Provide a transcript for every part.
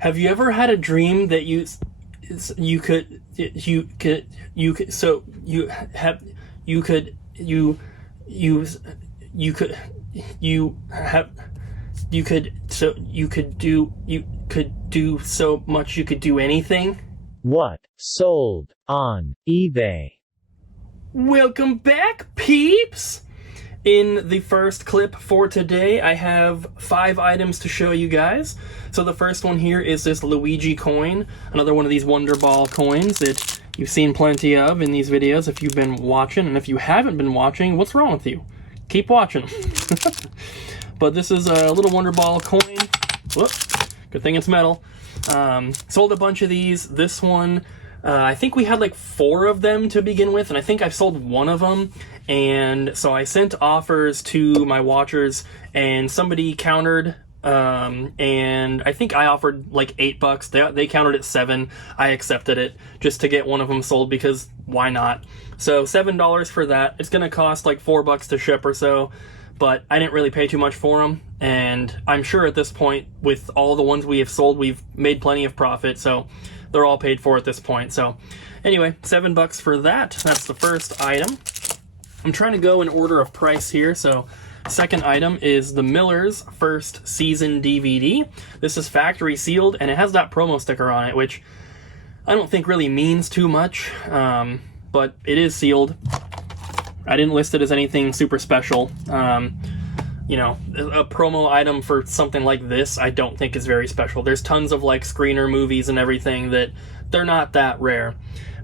Have you ever had a dream that you could you could so you have you could you you could you have you could so you could do so much you could do anything? What sold on eBay? Welcome back, peeps! In the first clip for today, I have 5 items to show you guys. So the first one here is this Luigi coin, another one of these Wonder Ball coins that you've seen plenty of in these videos if you've been watching, and if you haven't been watching, what's wrong with you? Keep watching. But this is a little Wonder Ball coin. Whoop, good thing it's metal. Sold a bunch of these. This one, I think we had like 4 of them to begin with, and I think I've sold 1 of them. And so I sent offers to my watchers, and somebody countered, and I think I offered like $8. They countered at $7. I accepted it just to get one of them sold because why not? So $7 for that. It's gonna cost like $4 to ship or so, but I didn't really pay too much for them, and I'm sure at this point, with all the ones we have sold, we've made plenty of profit, so they're all paid for at this point. So anyway, $7 for that. That's the first item. I'm trying to go in order of price here. So second item is the Miller's first season DVD. This is factory sealed, and it has that promo sticker on it, which I don't think really means too much, but it is sealed. I didn't list it as anything super special. You know, a promo item for something like this I don't think is very special. There's tons of like screener movies and everything that they're not that rare.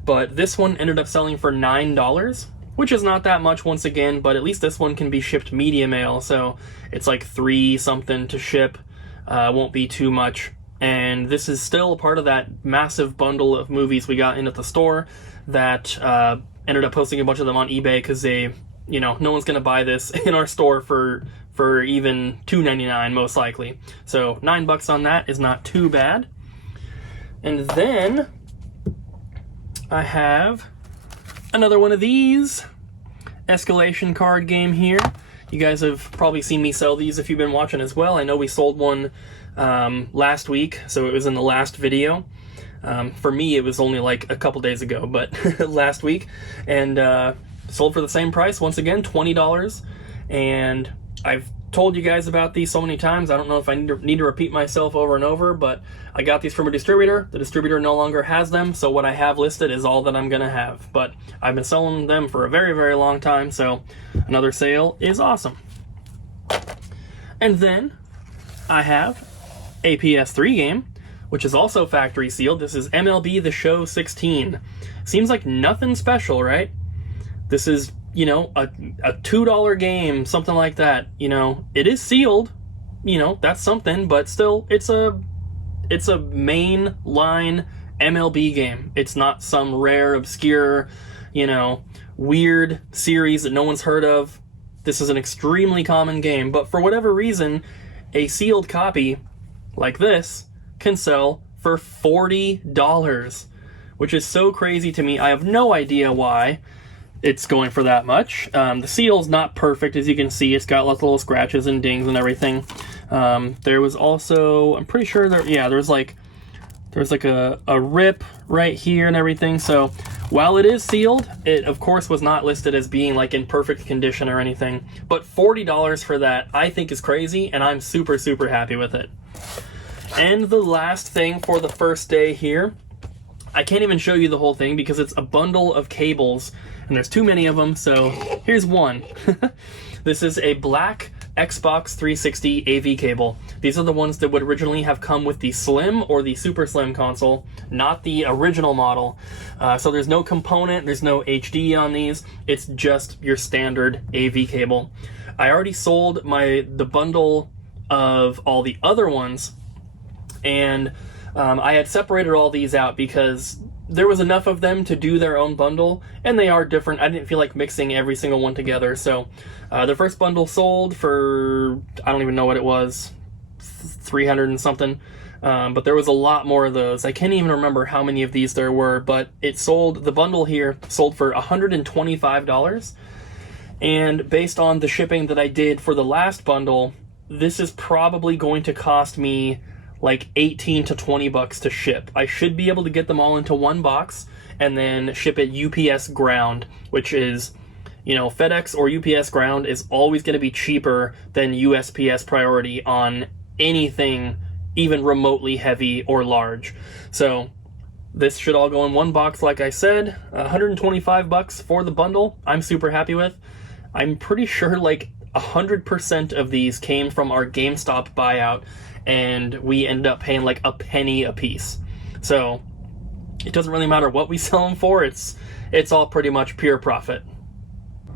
But this one ended up selling for $9, which is not that much once again, but at least this one can be shipped media mail, so it's like $3 something to ship. Won't be too much. And this is still part of that massive bundle of movies we got in at the store that ended up posting a bunch of them on eBay because they, you know, no one's gonna buy this in our store for even $2.99 most likely. So $9 on that is not too bad. And then I have another one of these escalation card game here. You guys have probably seen me sell these if you've been watching as well. I know we sold one last week, so it was in the last video. For me, it was only like a couple days ago, but last week. And sold for the same price, once again, $20. And I've told you guys about these so many times, I don't know if I need to repeat myself over and over, but I got these from a distributor. The distributor no longer has them, so what I have listed is all that I'm gonna have. But I've been selling them for a very, very long time, so another sale is awesome. And then I have a PS3 game, which is also factory sealed. This is MLB The Show 16. Seems like nothing special, right? This is, you know, a $2 game, something like that. You know, it is sealed, you know, that's something, but still, it's a main line MLB game. It's not some rare, obscure, you know, weird series that no one's heard of. This is an extremely common game, but for whatever reason, a sealed copy like this can sell for $40, which is so crazy to me. I have no idea why it's going for that much. The seal's not perfect, as you can see. It's got lots of little scratches and dings and everything. There was also, I'm pretty sure there's like a rip right here and everything. So while it is sealed, it of course was not listed as being like in perfect condition or anything. But $40 for that, I think is crazy, and I'm super, super happy with it. And the last thing for the first day here, I can't even show you the whole thing because it's a bundle of cables, and there's too many of them, so here's one. This is a black Xbox 360 AV cable. These are the ones that would originally have come with the Slim or the Super Slim console, not the original model. So there's no component, there's no HD on these, it's just your standard AV cable. I already sold the bundle of all the other ones, and I had separated all these out because there was enough of them to do their own bundle, and they are different. I didn't feel like mixing every single one together, so the first bundle sold for, I don't even know what it was, 300 and something, but there was a lot more of those. I can't even remember how many of these there were, but it sold, the bundle here sold for $125, and based on the shipping that I did for the last bundle, this is probably going to cost me like 18 to 20 bucks to ship. I should be able to get them all into one box and then ship it UPS ground, which is, you know, FedEx or UPS ground is always going to be cheaper than USPS priority on anything even remotely heavy or large. So this should all go in one box, like I said. 125 bucks for the bundle, I'm super happy with. I'm pretty sure like 100% of these came from our GameStop buyout, and we ended up paying like a penny a piece. So it doesn't really matter what we sell them for, it's all pretty much pure profit.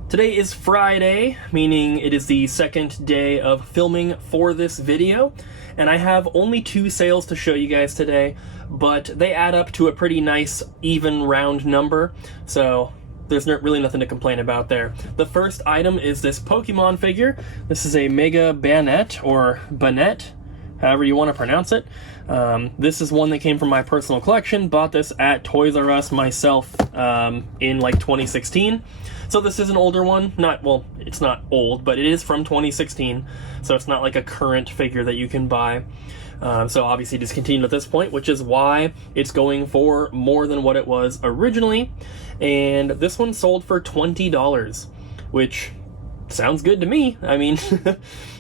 Today is Friday, meaning it is the second day of filming for this video, and I have only 2 sales to show you guys today, but they add up to a pretty nice even round number, so there's really nothing to complain about there. The first item is this Pokemon figure. This is a Mega Banette, or Banette, however you want to pronounce it. This is one that came from my personal collection. Bought this at Toys R Us myself in like 2016. So this is an older one. Well, it's not old, but it is from 2016. So it's not like a current figure that you can buy. So obviously discontinued at this point, which is why it's going for more than what it was originally. And this one sold for $20, which sounds good to me. I mean,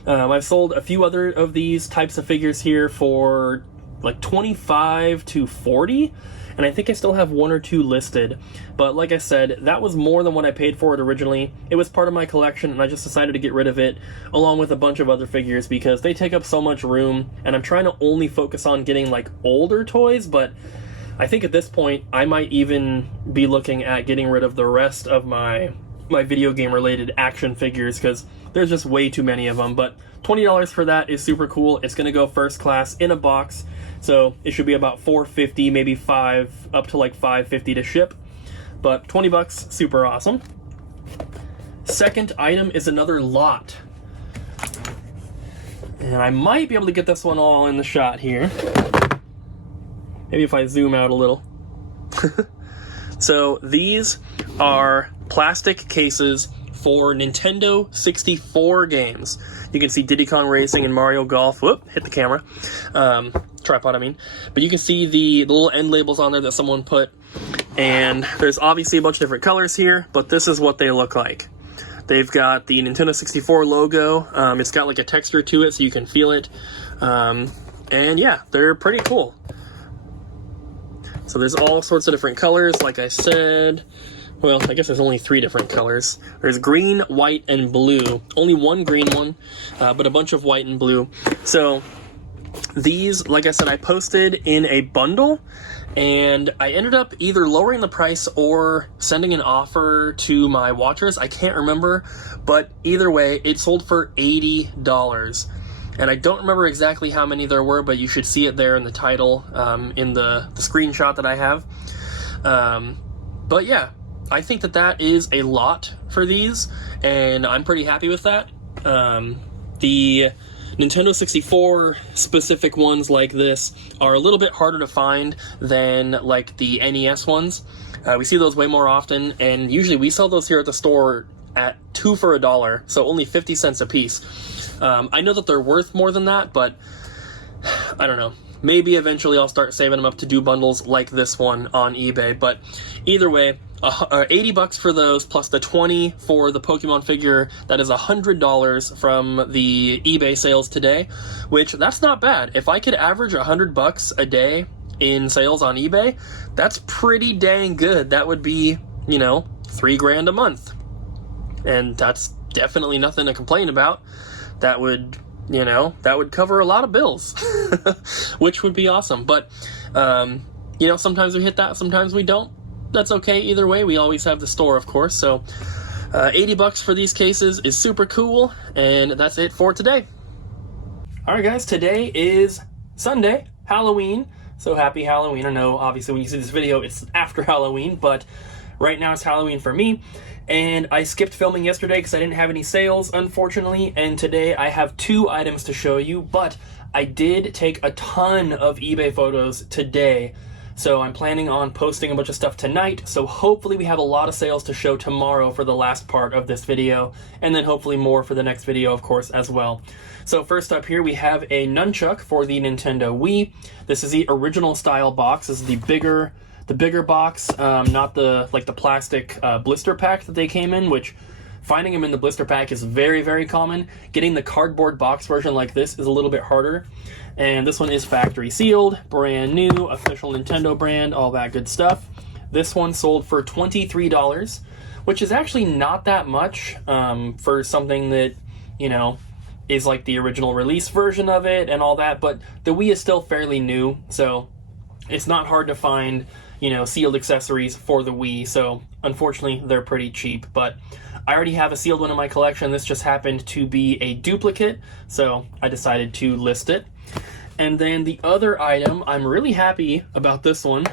I've sold a few other of these types of figures here for like 25 to 40, and I think I still have 1 or 2 listed. But like I said, that was more than what I paid for it originally. It was part of my collection, and I just decided to get rid of it along with a bunch of other figures because they take up so much room, and I'm trying to only focus on getting like older toys. But I think at this point I might even be looking at getting rid of the rest of my video game related action figures because there's just way too many of them. But $20 for that is super cool. It's gonna go first class in a box, so it should be about $4.50, maybe $5, up to like $5.50 to ship. But 20 bucks, super awesome. Second item is another lot, and I might be able to get this one all in the shot here. Maybe if I zoom out a little. So these are plastic cases for Nintendo 64 games. You can see Diddy Kong Racing and Mario Golf. Whoop, hit the camera. Tripod, I mean. But you can see the little end labels on there that someone put. And there's obviously a bunch of different colors here, but this is what they look like. They've got the Nintendo 64 logo. It's got like a texture to it so you can feel it. And yeah, they're pretty cool. So there's all sorts of different colors, like I said. Well, I guess there's only 3 different colors. There's green, white, and blue. Only one green one, but a bunch of white and blue. So these, like I said, I posted in a bundle, and I ended up either lowering the price or sending an offer to my watchers. I can't remember, but either way, it sold for $80. And I don't remember exactly how many there were, but you should see it there in the title, in the screenshot that I have. But yeah, I think that is a lot for these, and I'm pretty happy with that. The Nintendo 64 specific ones like this are a little bit harder to find than like the NES ones. We see those way more often, and usually we sell those here at the store at 2 for $1, so only 50 cents a piece. I know that they're worth more than that, but I don't know. Maybe eventually I'll start saving them up to do bundles like this one on eBay, but either way, 80 bucks for those, plus the 20 for the Pokemon figure. That is $100 from the eBay sales today, which that's not bad. If I could average 100 bucks a day in sales on eBay, that's pretty dang good. That would be, you know, $3,000 a month, and that's definitely nothing to complain about. That would, you know, that would cover a lot of bills, which would be awesome. But you know, sometimes we hit that, sometimes we don't. That's okay either way. We always have the store, of course. So 80 bucks for these cases is super cool, and that's it for today. Alright guys, today is Sunday, Halloween, so happy Halloween. I know obviously when you see this video it's after Halloween, but right now it's Halloween for me. And I skipped filming yesterday because I didn't have any sales, unfortunately, and today I have 2 items to show you, but I did take a ton of eBay photos today. So I'm planning on posting a bunch of stuff tonight, so hopefully we have a lot of sales to show tomorrow for the last part of this video, and then hopefully more for the next video, of course, as well. So first up here we have a nunchuck for the Nintendo Wii. This is the original style box. This is the bigger box, not the plastic blister pack that they came in, which finding them in the blister pack is very, very common. Getting the cardboard box version like this is a little bit harder. And this one is factory sealed, brand new, official Nintendo brand, all that good stuff. This one sold for $23, which is actually not that much for something that, you know, is like the original release version of it and all that, but the Wii is still fairly new, so it's not hard to find, you know, sealed accessories for the Wii, so unfortunately they're pretty cheap. But I already have a sealed one in my collection. This just happened to be a duplicate, so I decided to list it. And then the other item, I'm really happy about this one.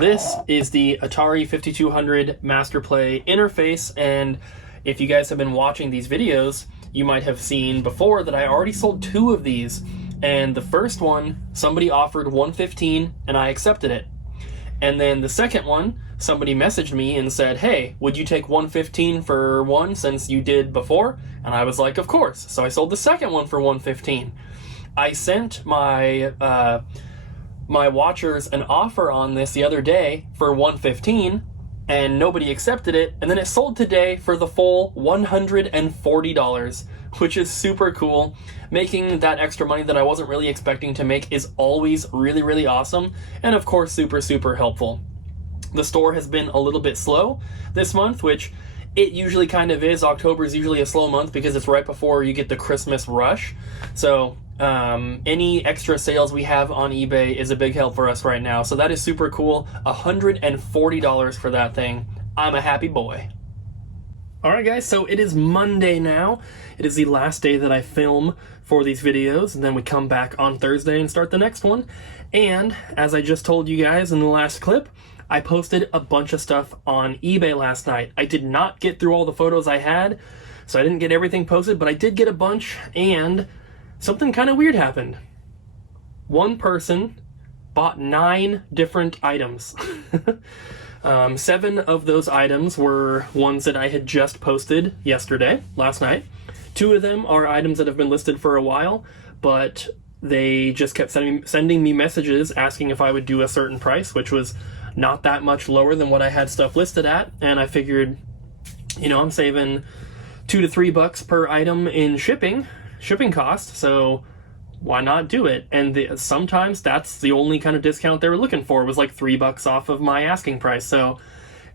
This is the Atari 5200 Master Play interface, and if you guys have been watching these videos, you might have seen before that I already sold 2 of these, and the first one, somebody offered $115 and I accepted it. And then the second one, somebody messaged me and said, hey, would you take $115 for one since you did before? And I was like, of course. So I sold the second one for $115. I sent my my watchers an offer on this the other day for $115, and nobody accepted it, and then it sold today for the full $140, which is super cool. Making that extra money that I wasn't really expecting to make is always really, really awesome, and of course super, super helpful. The store has been a little bit slow this month, which it usually kind of is. October is usually a slow month because it's right before you get the Christmas rush. So any extra sales we have on eBay is a big help for us right now. So that is super cool. $140 for that thing. I'm a happy boy. Alright guys, so it is Monday now. It is the last day that I film for these videos, and then we come back on Thursday and start the next one. And as I just told you guys in the last clip, I posted a bunch of stuff on eBay last night. I did not get through all the photos I had, so I didn't get everything posted, but I did get a bunch, and something kind of weird happened. One person bought 9 different items. 7 of those items were ones that I had just posted last night. 2 of them are items that have been listed for a while, but they just kept sending me messages asking if I would do a certain price, which was not that much lower than what I had stuff listed at, and I figured, you know, I'm saving $2 to $3 per item in shipping cost, so why not do it? And sometimes that's the only kind of discount they were looking for, was like $3 off of my asking price. So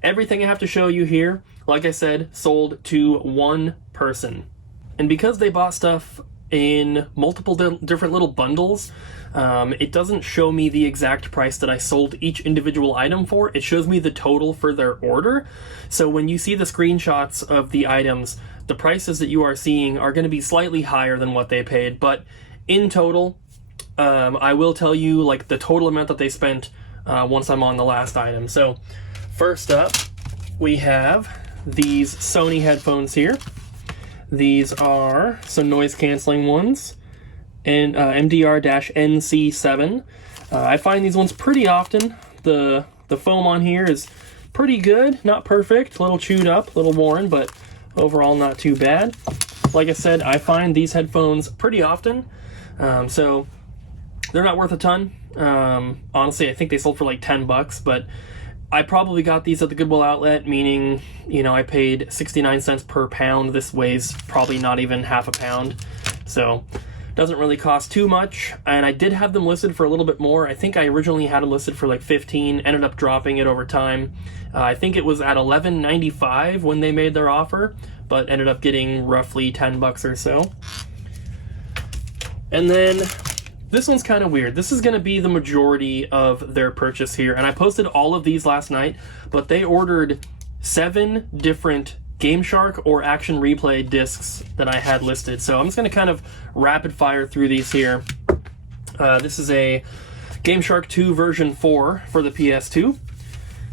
everything I have to show you here, like I said, sold to one person. And because they bought stuff in multiple different little bundles, it doesn't show me the exact price that I sold each individual item for. It shows me the total for their order. So when you see the screenshots of the items, the prices that you are seeing are going to be slightly higher than what they paid, but in total, I will tell you like the total amount that they spent once I'm on the last item. So first up, we have these Sony headphones here. These are some noise canceling ones, and MDR-NC7. I find these ones pretty often. The foam on here is pretty good, not perfect, a little chewed up, a little worn, but overall not too bad. Like I said, I find these headphones pretty often, so they're not worth a ton. Honestly, I think they sold for like $10, but I probably got these at the Goodwill outlet, meaning, you know, I paid 69 cents per pound. This weighs probably not even half a pound, so doesn't really cost too much. And I did have them listed for a little bit more. I think I originally had them listed for like 15, ended up dropping it over time. I think it was at $11.95 when they made their offer, but ended up getting roughly $10 or so. And then this one's kind of weird. This is going to be the majority of their purchase here, and I posted all of these last night, but they ordered 7 different Game Shark or Action Replay discs that I had listed. So I'm just going to kind of rapid fire through these here. This is a Game Shark 2 version 4 for the PS2.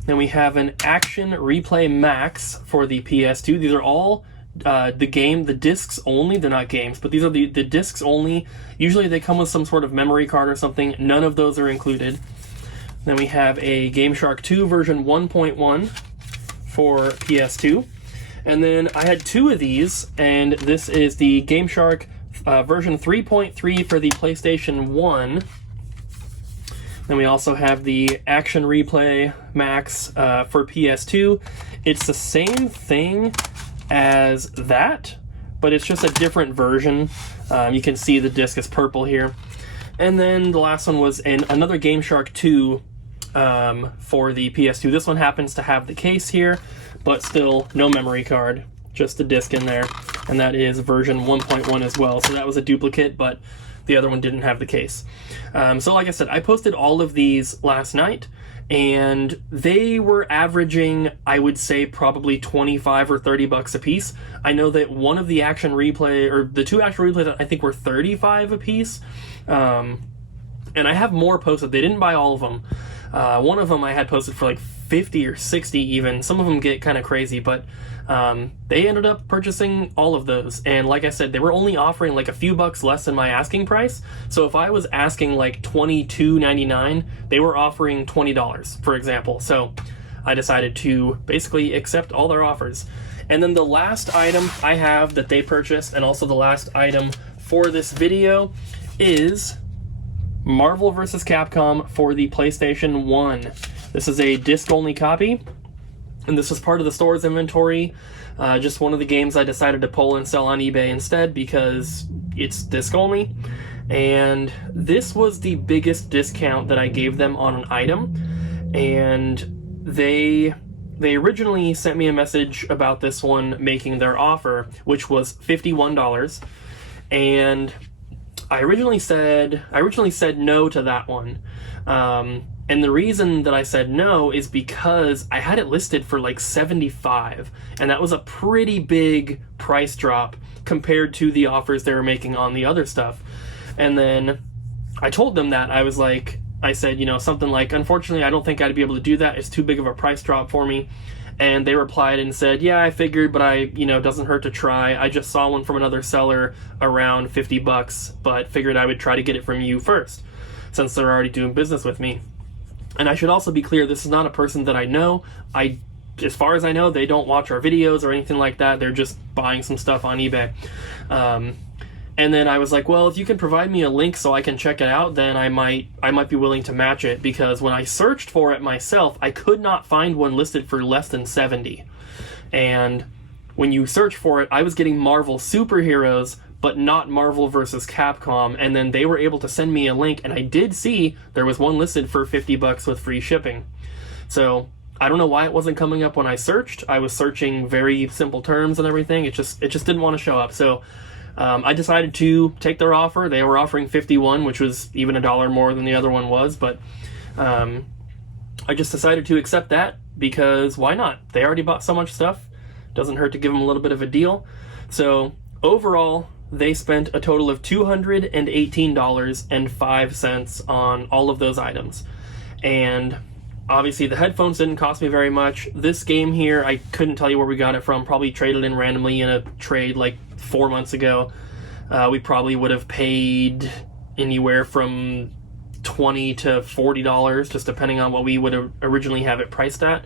Then we have an Action Replay Max for the PS2. These are all the discs only. They're not games, but these are the discs only. Usually they come with some sort of memory card or something. None of those are included. Then we have a Game Shark 2 version 1.1 for PS2. And then I had two of these, and this is the Game Shark version 3.3 for the PlayStation 1. Then we also have the Action Replay Max for PS2. It's the same thing as that, but it's just a different version. You can see the disc is purple here. And then the last one was another Game Shark 2 for the PS2. This one happens to have the case here, but still no memory card, just the disc in there. And that is version 1.1 as well. So that was a duplicate, but the other one didn't have the case. So like I said, I posted all of these last night, and they were averaging, I would say, probably 25 or 30 bucks a piece. I know that one of the Action Replay, or the two Action Replays, I think were 35 a piece. And I have more posted. They didn't buy all of them. One of them I had posted for like 50 or 60 even. Some of them get kind of crazy, but they ended up purchasing all of those. And like I said, they were only offering like a few bucks less than my asking price. So if I was asking like $22.99, they were offering $20, for example. So I decided to basically accept all their offers. And then the last item I have that they purchased, and also the last item for this video, is Marvel vs. Capcom for the PlayStation 1. This is a disc-only copy, and this was part of the store's inventory. Just one of the games I decided to pull and sell on eBay instead because it's disc-only. And this was the biggest discount that I gave them on an item. And they originally sent me a message about this one making their offer, which was $51. And I originally said no to that one. And the reason that I said no is because I had it listed for like $75, and that was a pretty big price drop compared to the offers they were making on the other stuff. And then I told them that. I said, something like, unfortunately, I don't think I'd be able to do that. It's too big of a price drop for me. And they replied and said, yeah, I figured, but doesn't hurt to try. I just saw one from another seller around $50, but figured I would try to get it from you first, since they're already doing business with me. And I should also be clear, this is not a person that I know. As far as I know, they don't watch our videos or anything like that. They're just buying some stuff on eBay. And then I was like, well, if you can provide me a link so I can check it out, then I might be willing to match it, because when I searched for it myself, I could not find one listed for less than $70. And when you search for it, I was getting Marvel superheroes, but not Marvel vs. Capcom, and then they were able to send me a link, and I did see there was one listed for $50 with free shipping. So I don't know why it wasn't coming up when I searched. I was searching very simple terms and everything. It just didn't want to show up. So I decided to take their offer. They were offering $51, which was even $1 more than the other one was, but I just decided to accept that because why not? They already bought so much stuff. Doesn't hurt to give them a little bit of a deal. So overall, they spent a total of $218.05 on all of those items. And obviously the headphones didn't cost me very much. This game here, I couldn't tell you where we got it from. Probably traded in randomly in a trade like 4 months ago. We probably would have paid anywhere from $20 to $40, just depending on what we would originally have it priced at.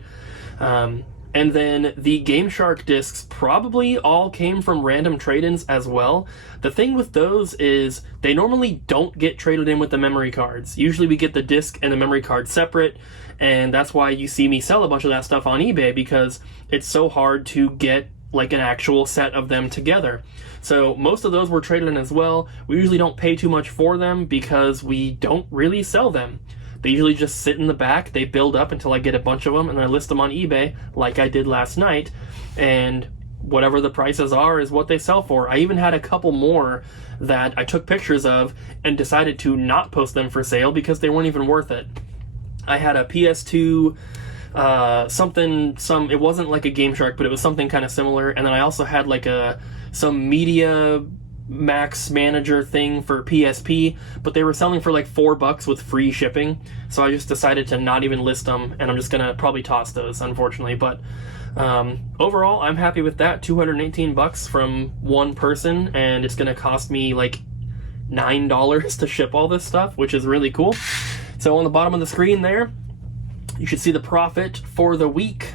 And then the Game Shark discs probably all came from random trade-ins as well. The thing with those is they normally don't get traded in with the memory cards. Usually we get the disc and the memory card separate, and that's why you see me sell a bunch of that stuff on eBay, because it's so hard to get like an actual set of them together. So most of those were traded in as well. We usually don't pay too much for them because we don't really sell them. They usually just sit in the back, they build up until I get a bunch of them, and I list them on eBay like I did last night, and whatever the prices are is what they sell for. I even had a couple more that I took pictures of and decided to not post them for sale because they weren't even worth it. I had a PS2 it wasn't like a Game Shark, but it was something kind of similar, and then I also had like some Media Max Manager thing for PSP, but they were selling for like $4 with free shipping, so I just decided to not even list them, and I'm just gonna probably toss those, unfortunately. But overall, I'm happy with that. $218 from one person, and it's gonna cost me like $9 to ship all this stuff, which is really cool. So on the bottom of the screen there, You should see the profit for the week,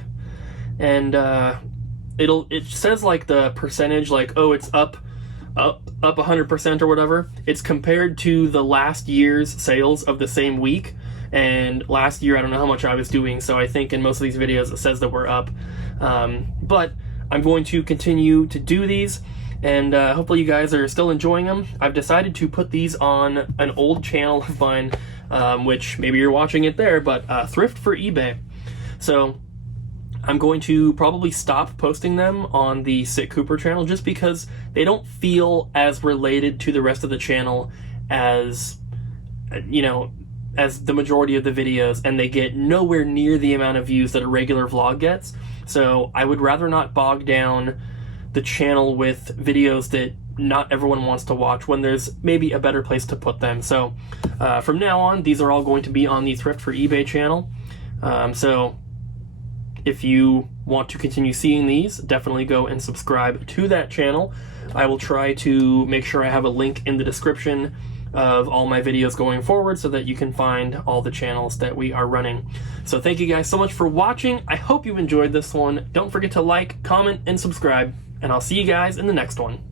and it says like the percentage, like, oh, it's up 100% or whatever. It's compared to the last year's sales of the same week, and last year I don't know how much I was doing, so I think in most of these videos it says that we're up. But I'm going to continue to do these, and hopefully you guys are still enjoying them. I've decided to put these on an old channel of mine, which maybe you're watching it there, but Thrift for eBay. So I'm going to probably stop posting them on the SicCooper channel just because they don't feel as related to the rest of the channel as, you know, as the majority of the videos, and they get nowhere near the amount of views that a regular vlog gets. So I would rather not bog down the channel with videos that not everyone wants to watch when there's maybe a better place to put them. So from now on, these are all going to be on the Thrift for eBay channel. So if you want to continue seeing these, definitely go and subscribe to that channel. I will try to make sure I have a link in the description of all my videos going forward so that you can find all the channels that we are running. So thank you guys so much for watching. I hope you enjoyed this one. Don't forget to like, comment, and subscribe, and I'll see you guys in the next one.